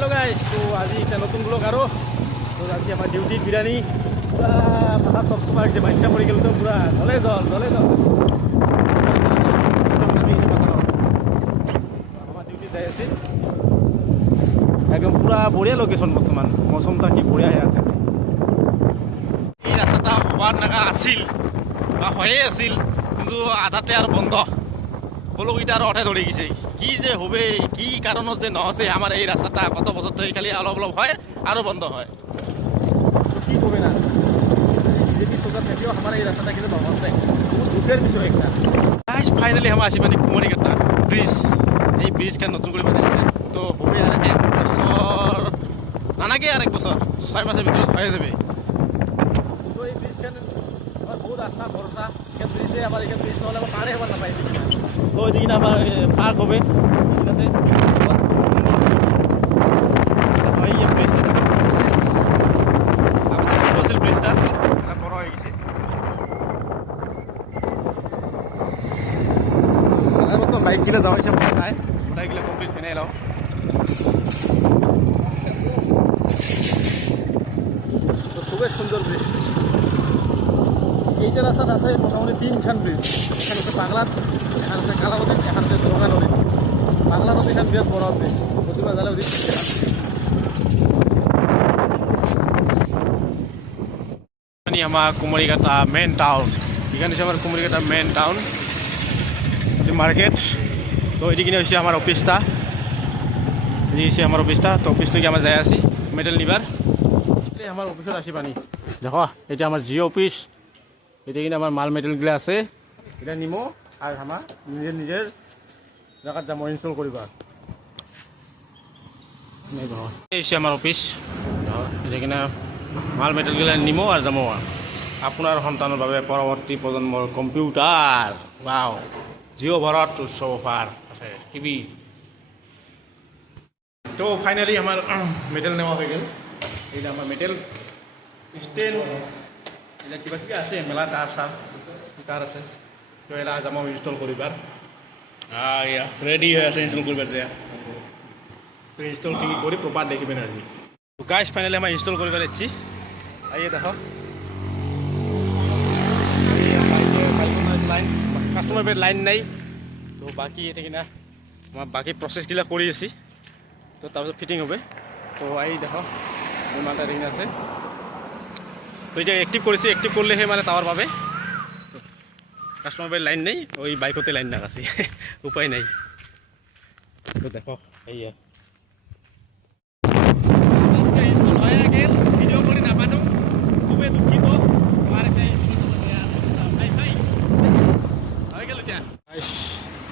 hello guys, তো আজি একটা নতুন ব্লগ আরো তো যাচ্ছি আমার ডিউটির বিরিয়ানি পুরা মাথা সব সময় আসছে বাচ্চা পড়ে গেল তো পুরা জলে জল আমার ডিউটি যাই আছি একদম পুরা বঢ়িয়া লোকেশন বর্তমান মৌসুমটা কি বঢ়িয়া হয়ে আছে এই রাস্তাটা হবার নাগা আছিল বা হয়ে আছিল কিন্তু আধাতে আর বন্ধ বলকইটা আর অঠে ধরে গেছে কি যে হবে কি কারণত যে নহছে আমার এই রাস্তাটা কত বছর ধরে খালি অলপ অলপ হয় আরো বন্ধ হয় কি হবে না বিজেপি সরকার থেকেও আমার এই রাস্তাটা কিন্তু নহছে দুঃখের বিষয় একটা ফাইনালি আমার আসি মানে কুমারীঘাটা ব্রিজ এই ব্রিজখান নতুন করে বানাইছে তো হবে আর এক বছর নানাকে আর এক বছর 6 মাসের ভিতরে হয়ে যাবে তো এই ব্রিজখান আমার বহুত আশা ভরসা এখানে ব্রিজে আবার এখানে ব্রিজ নহলে আমার পারে হবার না পাই তো ওইদিকে না আমার পার্ক হবে এটাতে ব্রিজটা বড় হয়ে গেছে মতো বাইকগুলো যাওয়া হয়েছে কোথায় ওটাইগুলো কমপ্লিট কিনে এলাম তো খুবই সুন্দর ব্রিজ এইটা রাস্তাত আছে মোটামুটি 3খান ব্রিজ এখানে হচ্ছে পাগলা এখানে হচ্ছে কালা নদী এখানে হচ্ছে দরগা নদী পাগলা নদী এখানে বিরাট বড় ব্রিজ প্রতিবার জালে ওদিক আমার কুমারীঘাটা মেন টাউন এখানে হচ্ছে আমার কুমারীঘাটা মেন টাউন মার্কেট তো এদিকে হচ্ছে আমার অফিসটা এই হচ্ছে আমার অফিসটা তো অফিস থেকে আমার যাই আছি মেডেল নিবার আমার অফিসত আসি পানি দেখো এটা আমার জিও অফিস এটা কিন্তু আমার মাল মেটেরিয়ালগুলো আছে এটা নিমো আর আমার নিজের জায়গাত যাম ইনস্টল করিবা এই হচ্ছে আমার অফিস এটা কিনা মাল মেটেরিয়ালগুলো নিমো আর যামো আপনার সন্তানের বাবে পরবর্তী প্রজন্মৰ কম্পিউটার বাও জিও ভারত উৎসব অফার আছে টিভি তো ফাইনালি আমার মেটেল নেওয়া হয়ে গেল এইটা আমার মেটেল স্টেন এটা কিবা কিবি আছে মেলা তার আছে তো এলা যাম ইনস্টল করিবার রেডি হয়ে আছে ইনস্টল করিবার দিয়া তো ইনস্টল কি করি প্রপার দেখিবেন আর কি গাইস ফাইনালি আমার ইনস্টল করিবার যাচ্ছি আইয়ে দেখো লাইন কাস্টমার বেড লাইন নাই তো বাকি এটা কিনা আমার বাকি প্রসেসগুলো কৰি আছি তো তাৰপিছত ফিটিং হবে তো আই দেখো মালটা রিং আছে তো এটা অ্যাক্টিভ করেছি অ্যাক্টিভ করলেহে মানে টাওয়ার পাবে কাস্টমার বেড লাইন নেই ওই বাইকতে লাইন না আছে উপায় নাই তো দেখো এই ইনস্টল হয়ে গেল ভিডিও করে নামানো খুবই দুঃখিত আমার একটা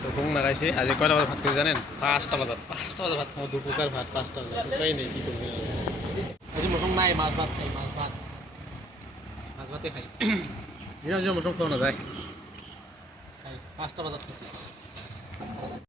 তো ঘুম নাগাইছে আজি কয়টা বজাত ভাত খাইছে জানেন 5টা বজাত ভাত খাওঁ দুপুরকার ভাত 5টা বজাত উপায় নেই কি করবে আজি মৌসুম নাই মাছ ভাতে খাই মৌসুম খাওয়া না যায় 5টা বজাত খাইছি